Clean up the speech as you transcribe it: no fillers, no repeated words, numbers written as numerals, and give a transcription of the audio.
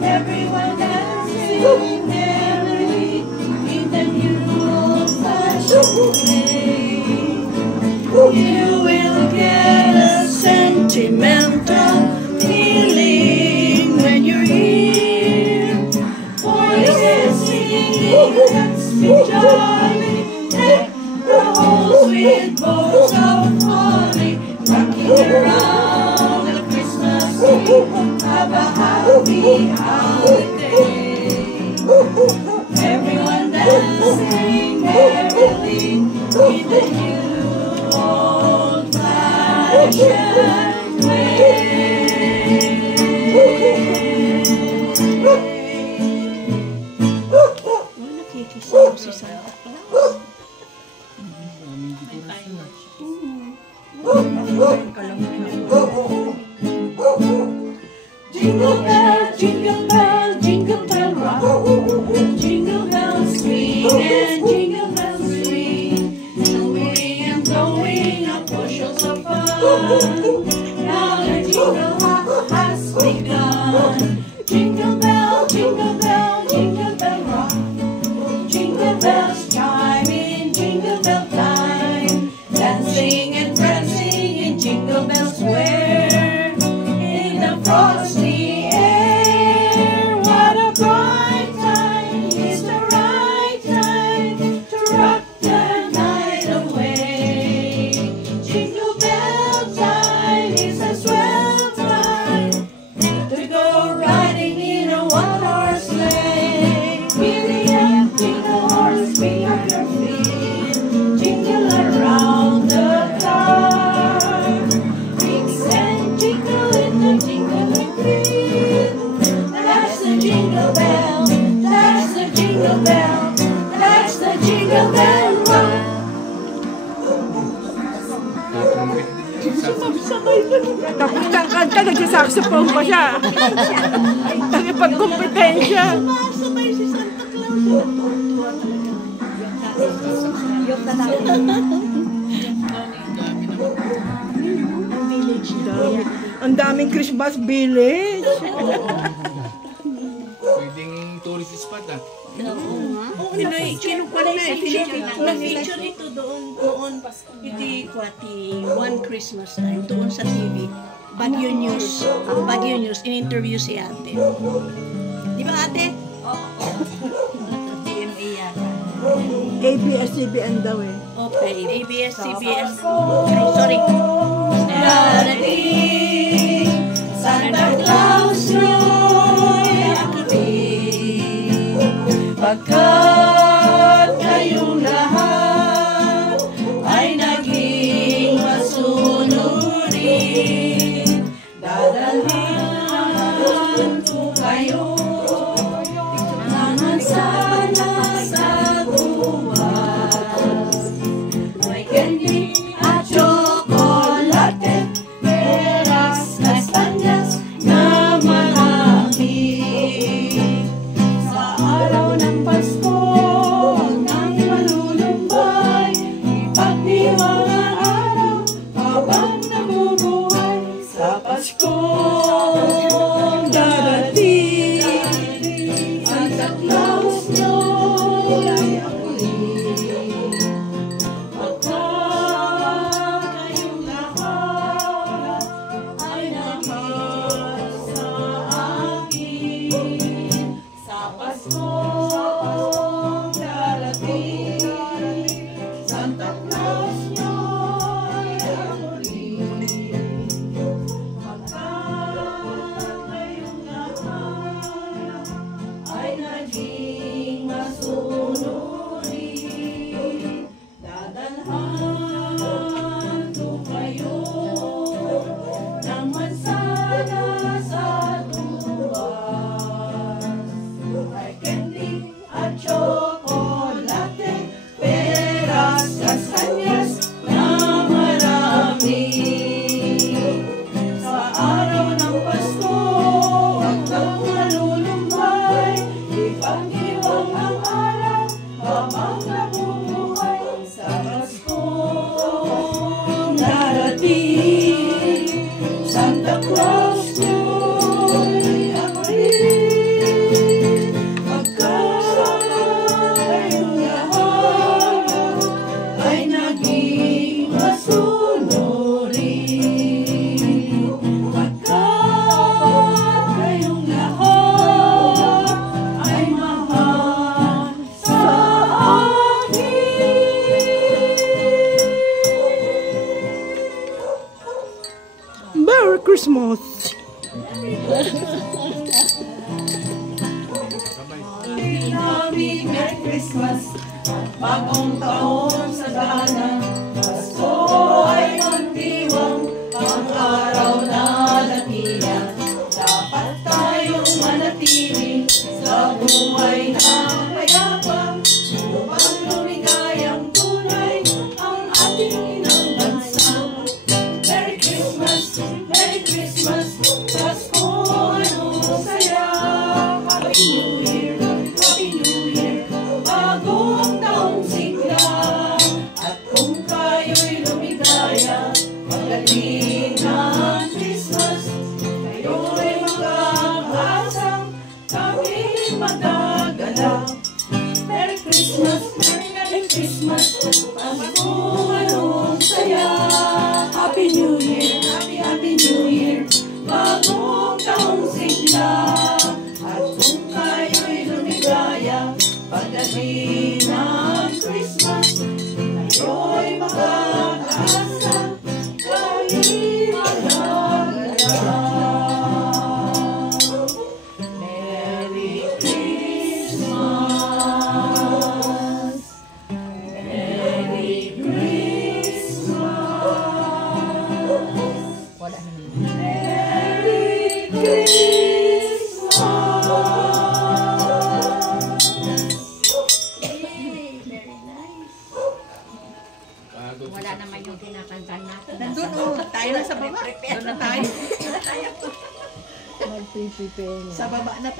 Everyone dancing merrily in the new old-fashioned way. You will get a sentimental feeling when you're here. Voices singing, let's be jolly, deck the halls with boughs of holly, rocking around the Christmas tree. Have a happy holiday. Everyone dancing merrily in the new old-fashioned way. Nakikisama si Santa Claus. Jingle bell, jingle bell, jingle bell rock. Jingle bells swing and jingle bells swing. Snowing and blowing up bushels of fun. Now the jingle hop has begun. Jingle bell, jingle bell, jingle bell rock. Jingle bells chime in jingle bell time. Dancing and prancing in Jingle Bell Square. In the frosty air, what a bright time. It's the right time to rock the night away. Jingle bell time is a swell time to go riding in a one-horse sleigh. Giddy up, jingle horse, be on your feet. Jingle around the clock. Mix and jingle in the jingling beat. That's the jingle bell. That's the jingle bell. That's the jingle bell rock. Tapos ng kanta, nagsasaxophone pa siya. Nakipagkompetensya. Sumasabay si Santa Claus. Yung village Dami. Ang daming Christmas village. Pwedeng tourist spot ah. Na-feature ito doon. Hindi kwati One Christmas Time doon sa TV. Baguio News, in-interview si ate. Di ba ate? TMA yata. ABS-CBN daw eh. Okay, ABS-CBN. Ay, sorry. Darating Santa Claus no'y aking pagkat kayong lahat ay naging masunurin. Dadalhin ko kayo naman sana sa buwas. May candy at chocolate, peras, kastanyas na marami. Sa araw ng Pasko nang malulumbay, ipagdiwang araw habang nabubuhay. Sa Pasko darating, Santa Claus no'y ako'y pagkat kayong lahat ay naging sa akin. Sa Pasko darating, Santa Claus no'y ako'y pagkat ay naging masunurin. Dadalhan ko kayo ng mansana sa tuwas. Ay candy at chocolate, peras, kastanyas na marami. Sa araw ng Pasko, huwag kang malulumbay. Ipag-iwang ang araw, habang nabubuhay. Sa Pasko darating, Santa Claus nyo'y ako'y pagkakayong lahat ay naging masunurin. Pagkakayong lahat ay mahal sa akin. Merry Christmas! Happy Merry Christmas, bagong taon sa dana. Pasko ay magdiwang, ang araw na dakilan. Dapat tayong manatili sa buhay ng payapa, upang lumigayang tunay ang ating inang bansa. Merry Christmas, Merry Christmas, Pasko anong saya. Happy New Year, Happy New Year, bagong taong sigla. At kung kayo'y lumigaya, pagdating ng Christmas, kayo'y mag-aasang kami matagala. Merry Christmas, Merry Christmas, Pasko anong saya. Happy New Year, Happy New Year, bagong taong sigla. At kung kayo'y lumigaya, pagdating ng Christmas, kayo'y mag-aasa, kami magagala. Merry Christmas, Merry Christmas, Merry Christmas. Wala naman yung kinakantan natin. Nandun tayo na sa baba. Doon na tayo. Mag-prepare Sa baba na tayo.